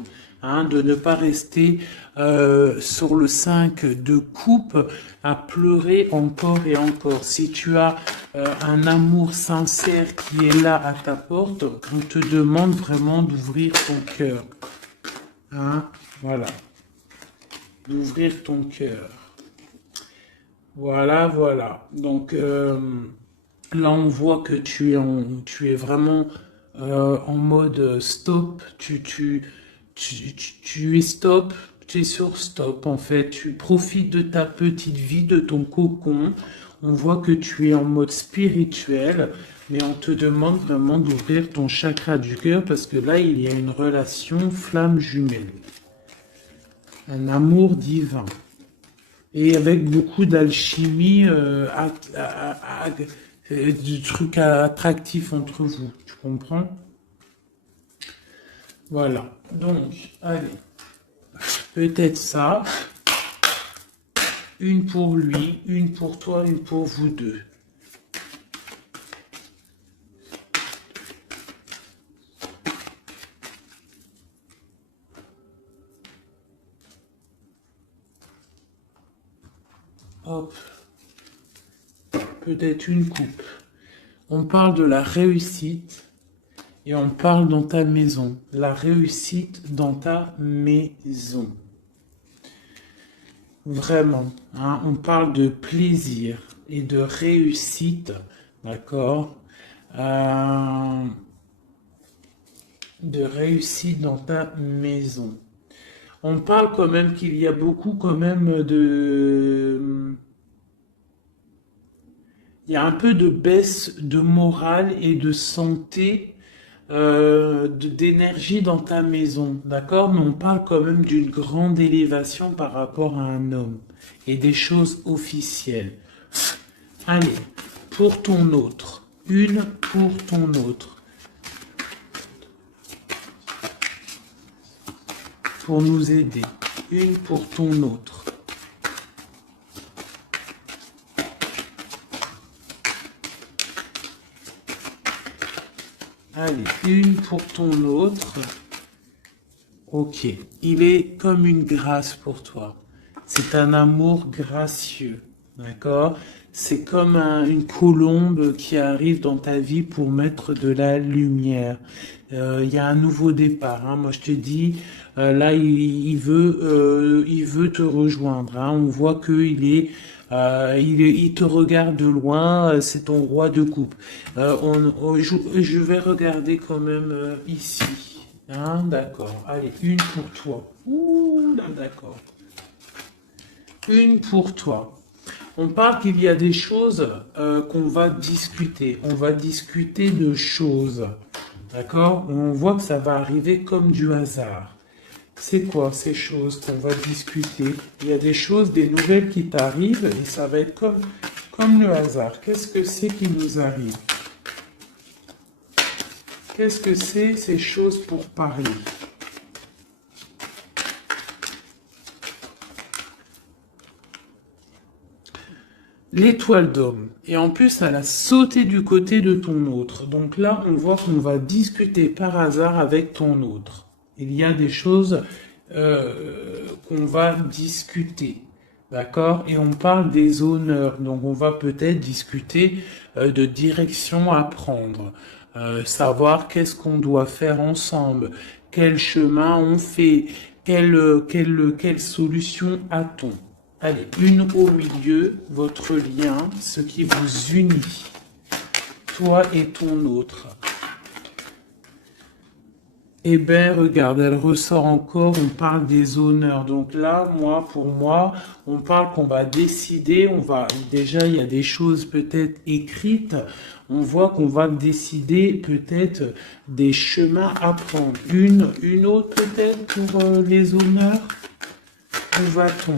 Hein, de ne pas rester sur le 5 de coupe à pleurer encore et encore. Si tu as un amour sincère qui est là à ta porte, on te demande vraiment d'ouvrir ton cœur. Hein, voilà. D'ouvrir ton cœur. Voilà, voilà. Donc là, on voit que tu es vraiment en mode stop. Tu es stop. Tu es sur stop en fait. Tu profites de ta petite vie, de ton cocon. On voit que tu es en mode spirituel, mais on te demande vraiment d'ouvrir ton chakra du cœur parce que là, il y a une relation flamme jumelle. Un amour divin. Et avec beaucoup d'alchimie, du truc attractif entre vous. Tu comprends? Voilà. Donc, allez. Peut-être ça. Une pour lui, une pour toi, une pour vous deux. Hop. Peut-être une coupe. On parle de la réussite et on parle dans ta maison. La réussite dans ta maison. Vraiment, hein, on parle de plaisir et de réussite, d'accord? De réussite dans ta maison. On parle quand même qu'il y a beaucoup quand même de... Il y a un peu de baisse de morale et de santé, d'énergie dans ta maison, d'accord? Mais on parle quand même d'une grande élévation par rapport à un homme et des choses officielles. Allez, pour ton autre, une pour ton autre. Pour nous aider, une pour ton autre. Allez, une pour ton autre. Ok, il est comme une grâce pour toi. C'est un amour gracieux, d'accord? C'est comme une colombe qui arrive dans ta vie pour mettre de la lumière. Il y a un nouveau départ. Hein. Moi, je te dis, là, il veut te rejoindre. Hein. On voit qu'il est il te regarde de loin, c'est ton roi de coupe. Je vais regarder quand même ici. Hein, d'accord. Allez, une pour toi. Ouh, là, d'accord. Une pour toi. On parle qu'il y a des choses qu'on va discuter. On va discuter de choses. D'accord? On voit que ça va arriver comme du hasard. C'est quoi ces choses qu'on va discuter? Il y a des choses, des nouvelles qui t'arrivent et ça va être comme le hasard. Qu'est-ce que c'est qui nous arrive? Qu'est-ce que c'est ces choses pour parler? L'étoile d'homme. Et en plus, elle a sauté du côté de ton autre. Donc là, on voit qu'on va discuter par hasard avec ton autre. Il y a des choses qu'on va discuter. D'accord? Et on parle des honneurs. Donc on va peut-être discuter de direction à prendre. Savoir qu'est-ce qu'on doit faire ensemble. Quel chemin on fait. Quelle solution a-t-on? Allez, une au milieu, votre lien, ce qui vous unit, toi et ton autre. Eh bien, regarde, elle ressort encore, on parle des honneurs. Donc là, pour moi, on parle qu'on va décider, déjà, il y a des choses peut-être écrites, on voit qu'on va décider peut-être des chemins à prendre. Une autre peut-être pour les honneurs. Où va-t-on?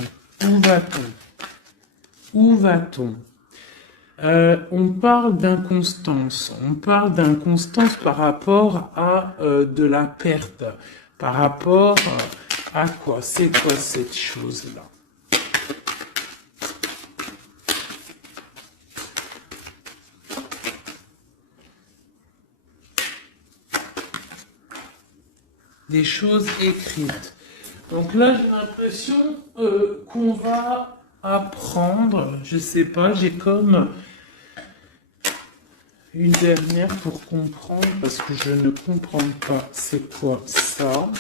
Où va-t-on? Où va-t-on? On parle d'inconstance. On parle d'inconstance par rapport à de la perte. Par rapport à quoi? C'est quoi cette chose-là? Des choses écrites. Donc là, j'ai l'impression qu'on va apprendre, je sais pas, j'ai comme une dernière pour comprendre, parce que je ne comprends pas c'est quoi ça,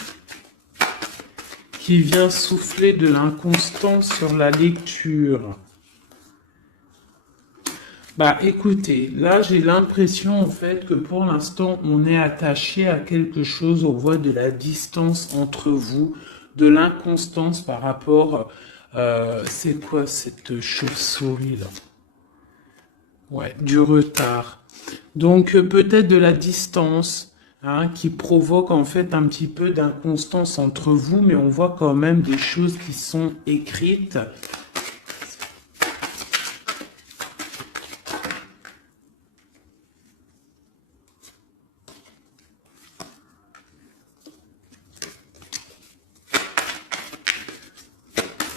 qui vient souffler de l'inconstance sur la lecture. Bah écoutez, là j'ai l'impression en fait que pour l'instant on est attaché à quelque chose, on voit de la distance entre vous, de l'inconstance par rapport, c'est quoi cette chauve-souris là? Ouais, du retard. Donc peut-être de la distance, hein, qui provoque en fait un petit peu d'inconstance entre vous, mais on voit quand même des choses qui sont écrites.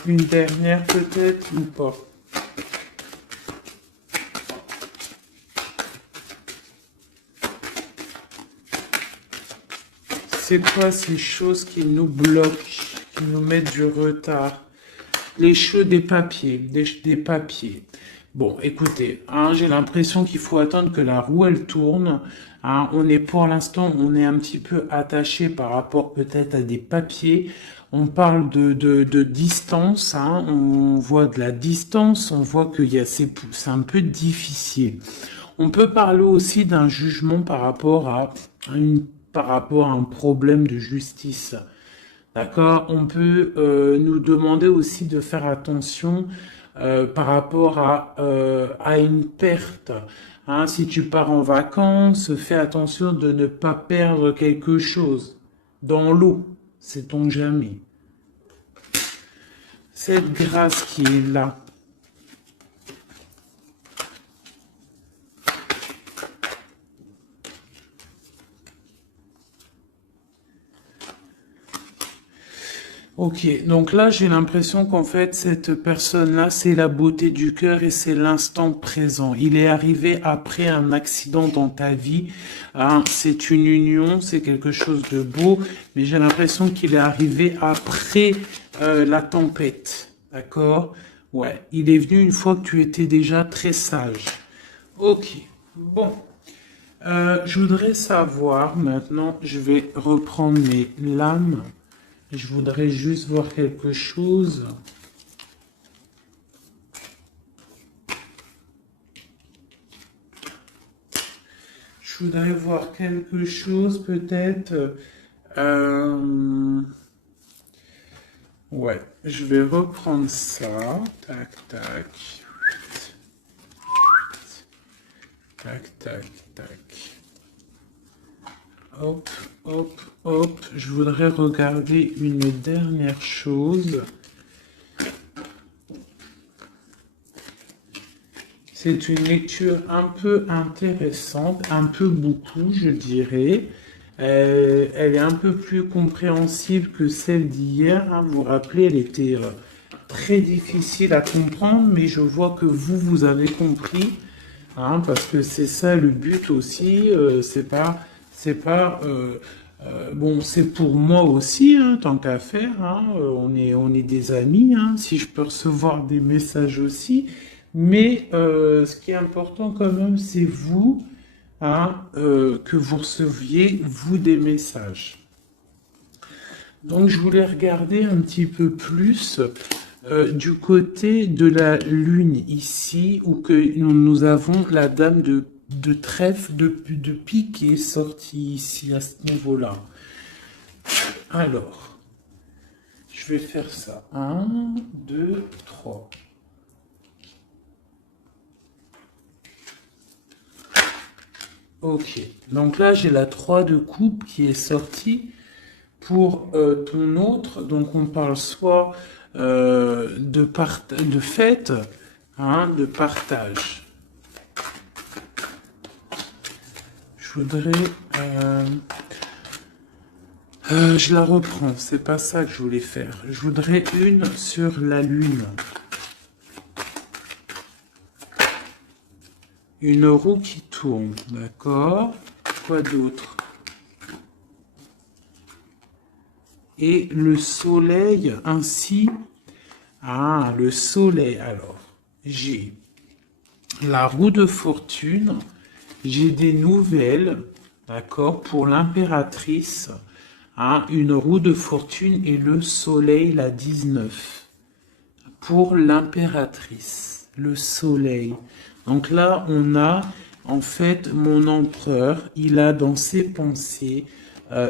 Une dernière peut-être ou pas? C'est quoi ces choses qui nous bloquent, qui nous mettent du retard? Les choses des papiers, des papiers. Bon, écoutez, hein, j'ai l'impression qu'il faut attendre que la roue elle tourne. Hein, on est pour l'instant, on est un petit peu attaché par rapport peut-être à des papiers. On parle de distance, hein, on voit de la distance, on voit qu'il y a c'est un peu difficile. On peut parler aussi d'un jugement par rapport à un problème de justice. D'accord? On peut nous demander aussi de faire attention par rapport à une perte. Hein, si tu pars en vacances, fais attention de ne pas perdre quelque chose dans l'eau. Sait-on jamais. Cette grâce qui est là. Ok, donc là j'ai l'impression qu'en fait cette personne-là c'est la beauté du cœur et c'est l'instant présent. Il est arrivé après un accident dans ta vie, hein, c'est une union, c'est quelque chose de beau, mais j'ai l'impression qu'il est arrivé après la tempête, d'accord? Ouais, il est venu une fois que tu étais déjà très sage. Ok, bon. Je voudrais savoir maintenant, je vais reprendre mes lames. Je voudrais juste voir quelque chose. Je voudrais voir quelque chose peut-être. Ouais, je vais reprendre ça. Tac, tac. Tac, tac, tac. Hop, hop, hop. Je voudrais regarder une dernière chose. C'est une lecture un peu intéressante, un peu beaucoup, je dirais. Elle est un peu plus compréhensible que celle d'hier. Hein. Vous vous rappelez, elle était très difficile à comprendre, mais je vois que vous avez compris. Hein, parce que c'est ça le but aussi. Bon, c'est pour moi aussi, hein, tant qu'à faire. Hein, on est des amis. Hein, si je peux recevoir des messages aussi. Mais ce qui est important quand même, c'est vous, hein, que vous receviez, vous, des messages. Donc, je voulais regarder un petit peu plus du côté de la Lune ici, où que nous avons la dame de trèfle, de pique qui est sortie ici, à ce niveau-là. Alors, je vais faire ça. 1, 2, 3. Ok, donc là j'ai la 3 de coupe qui est sortie pour ton autre. Donc on parle soit de fête, hein, de partage. Je voudrais... je la reprends, c'est pas ça que je voulais faire. Je voudrais une sur la Lune. Une roue qui tourne, d'accord? Quoi d'autre? Et le soleil ainsi. Ah, le soleil. Alors, j'ai la roue de fortune. J'ai des nouvelles, d'accord, pour l'impératrice. Hein, une roue de fortune et le soleil, la 19. Pour l'impératrice, le soleil. Donc là, on a en fait mon empereur. Il a dans ses pensées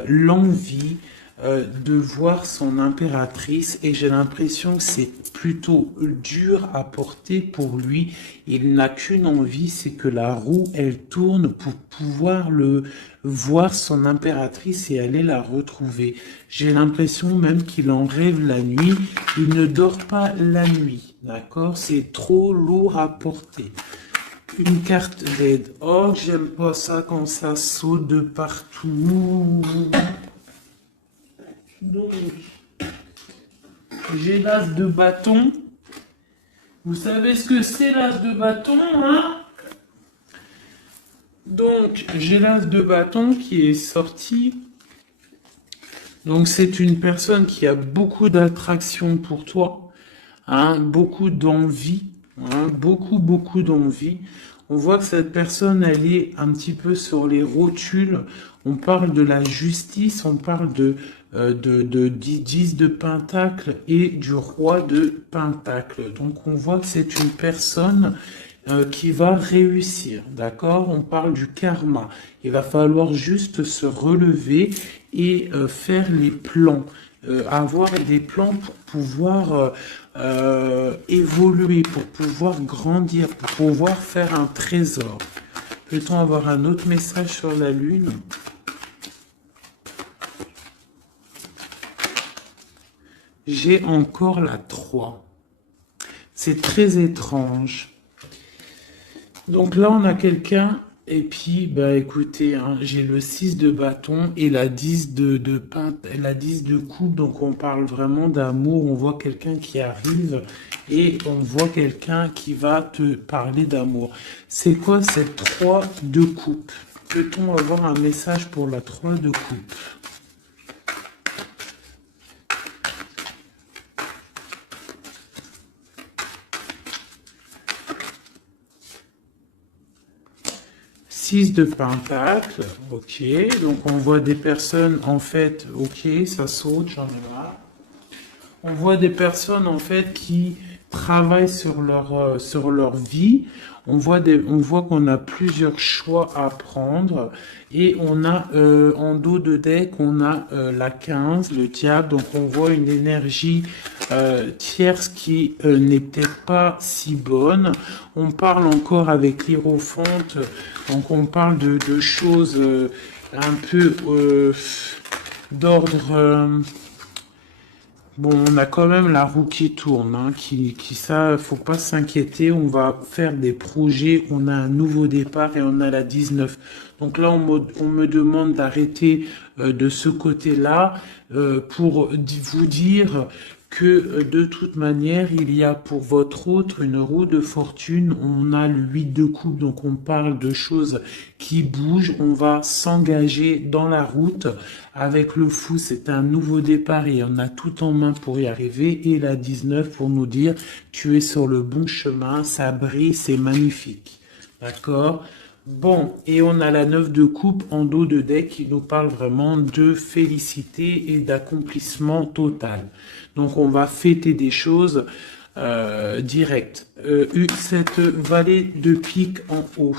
l'envie de voir son impératrice et j'ai l'impression que c'est plutôt dur à porter pour lui. Il n'a qu'une envie, c'est que la roue, elle tourne pour pouvoir voir son impératrice et aller la retrouver. J'ai l'impression même qu'il en rêve la nuit. Il ne dort pas la nuit, d'accord? C'est trop lourd à porter. Une carte d'aide. Oh, j'aime pas ça quand ça saute de partout. Donc, j'ai l'as de bâton. Vous savez ce que c'est l'as de bâton, hein? Donc, j'ai l'as de bâton qui est sorti. Donc, c'est une personne qui a beaucoup d'attraction pour toi, hein, beaucoup d'envie, hein, beaucoup d'envie. On voit que cette personne, elle est un petit peu sur les rotules. On parle de la justice, on parle de 10 de Pentacle et du roi de Pentacle. Donc on voit que c'est une personne qui va réussir, d'accord? On parle du karma. Il va falloir juste se relever et faire les plans, avoir des plans pour pouvoir évoluer, pour pouvoir grandir, pour pouvoir faire un trésor. Peut-on avoir un autre message sur la Lune? J'ai encore la 3. C'est très étrange. Donc là, on a quelqu'un, et puis, bah écoutez, hein, j'ai le 6 de bâton et la 10 la 10 de coupe, donc on parle vraiment d'amour, on voit quelqu'un qui arrive et on voit quelqu'un qui va te parler d'amour. C'est quoi cette 3 de coupe? Peut-on avoir un message pour la 3 de coupe? De Pentacle, ok, donc on voit des personnes en fait, ok, ça saute, j'en ai marre. On voit des personnes en fait qui travaillent sur leur vie. On voit qu'on a plusieurs choix à prendre et on a en dos de deck on a la 15, le diable. Donc on voit une énergie tierce qui n'est peut-être pas si bonne. On parle encore avec l'Hiérophante, donc on parle de choses un peu d'ordre. Bon, on a quand même la roue qui tourne, hein, ça, faut pas s'inquiéter, on va faire des projets, on a un nouveau départ et on a la 19. Donc là, on me demande d'arrêter de ce côté-là pour vous dire que de toute manière, il y a pour votre autre une roue de fortune, on a le 8 de coupe, donc on parle de choses qui bougent, on va s'engager dans la route. Avec le fou, c'est un nouveau départ et on a tout en main pour y arriver. Et la 19 pour nous dire, tu es sur le bon chemin, ça brille, c'est magnifique. D'accord? Bon, et on a la 9 de coupe en dos de deck qui nous parle vraiment de félicité et d'accomplissement total. Donc on va fêter des choses directes. Cette vallée de pique en haut.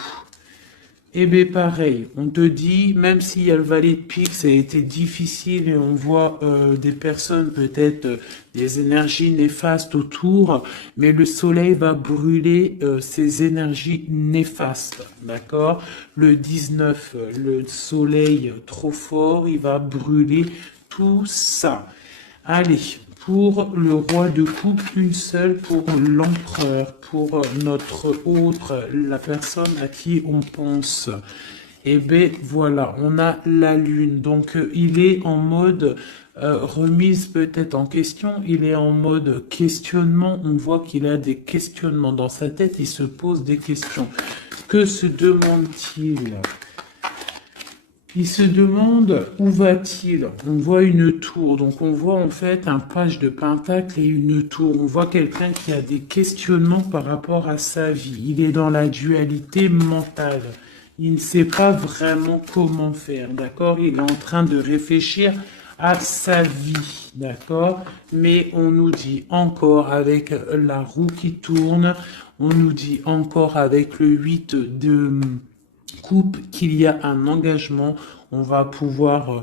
Eh bien pareil, on te dit, même s'il y a le valet de pique, ça a été difficile et on voit des personnes, peut-être des énergies néfastes autour, mais le soleil va brûler ces énergies néfastes, d'accord? Le 19, le soleil trop fort, il va brûler tout ça. Allez, pour le roi de coupe, une seule pour l'empereur, pour notre autre, la personne à qui on pense. Et ben voilà, on a la lune. Donc il est en mode remise peut-être en question, il est en mode questionnement. On voit qu'il a des questionnements dans sa tête, il se pose des questions. Que se demande-t-il? Il se demande où va-t-il? On voit une tour, donc on voit en fait un page de pentacle et une tour. On voit quelqu'un qui a des questionnements par rapport à sa vie. Il est dans la dualité mentale. Il ne sait pas vraiment comment faire, d'accord? Il est en train de réfléchir à sa vie, d'accord? Mais on nous dit encore avec la roue qui tourne, on nous dit encore avec le 8 de coupe qu'il y a un engagement, on va pouvoir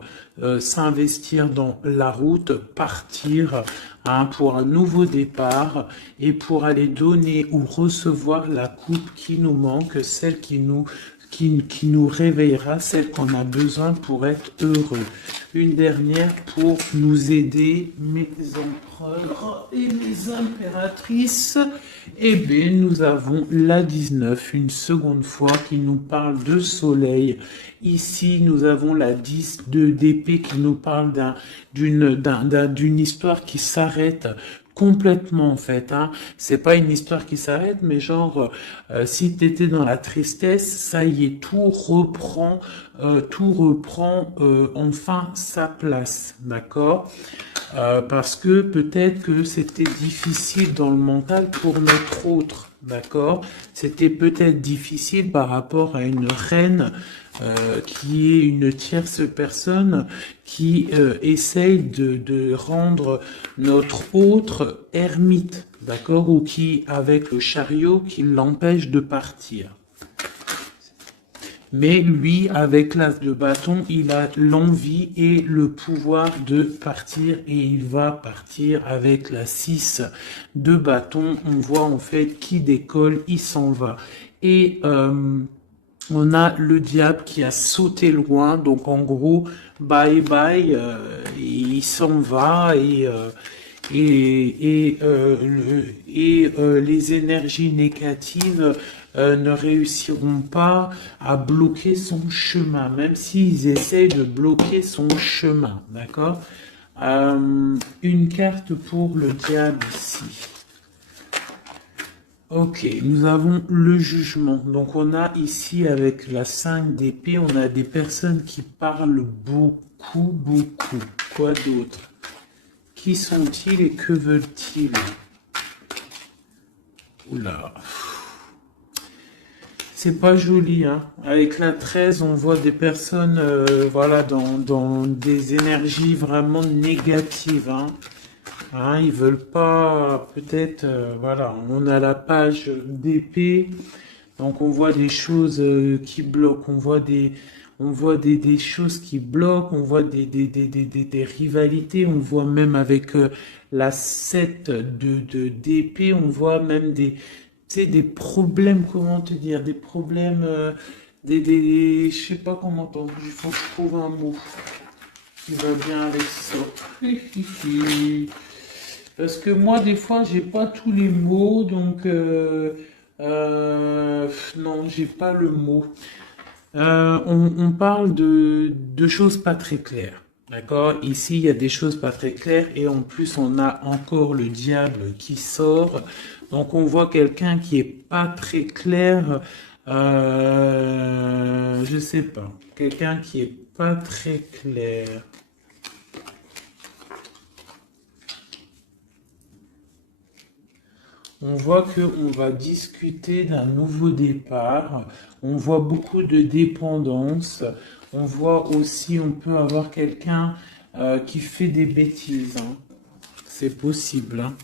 s'investir dans la route, partir pour un nouveau départ et pour aller donner ou recevoir la coupe qui nous manque, celle qui nous réveillera, celle qu'on a besoin pour être heureux. Une dernière pour nous aider, mes empereurs et mes impératrices. Eh bien, nous avons la 19, une seconde fois, qui nous parle de soleil. Ici, nous avons la 10 d'épée qui nous parle d'une histoire qui s'arrête complètement en fait, hein. C'est pas une histoire qui s'arrête, mais genre si t'étais dans la tristesse, ça y est, tout reprend enfin sa place, d'accord? Parce que peut-être que c'était difficile dans le mental pour notre autre, d'accord? C'était peut-être difficile par rapport à une reine qui est une tierce personne qui essaye de rendre notre autre ermite, d'accord? Ou qui, avec le chariot, qui l'empêche de partir. Mais lui, avec l'as de bâton, il a l'envie et le pouvoir de partir et il va partir avec la 6 de bâton. On voit en fait qui décolle, il s'en va. Et on a le diable qui a sauté loin, donc en gros, bye bye, il s'en va les énergies négatives ne réussiront pas à bloquer son chemin, même s'ils essayent de bloquer son chemin, d'accord? Une carte pour le diable ici. Ok, nous avons le jugement. Donc on a ici avec la 5 d'épée, on a des personnes qui parlent beaucoup. Quoi d'autre? Qui sont-ils et que veulent-ils? Oula. C'est pas joli, hein. Avec la 13, on voit des personnes voilà, dans des énergies vraiment négatives, hein. Hein, ils veulent pas, peut-être, voilà, on a la page d'épée, donc on voit des choses qui bloquent, on voit des choses qui bloquent, on voit des rivalités, on voit même avec la 7 d'épée, on voit même tu sais, des problèmes, comment te dire, des problèmes, je sais pas comment il faut que je trouve un mot qui va bien avec ça. Parce que moi, des fois, j'ai pas tous les mots, donc non, j'ai pas le mot. On parle de choses pas très claires, d'accord? Ici, il y a des choses pas très claires et en plus, on a encore le diable qui sort. Donc, on voit quelqu'un qui est pas très clair. Je sais pas, quelqu'un qui est pas très clair. On voit qu'on va discuter d'un nouveau départ. On voit beaucoup de dépendance. On voit aussi, on peut avoir quelqu'un qui fait des bêtises, hein. C'est possible, hein.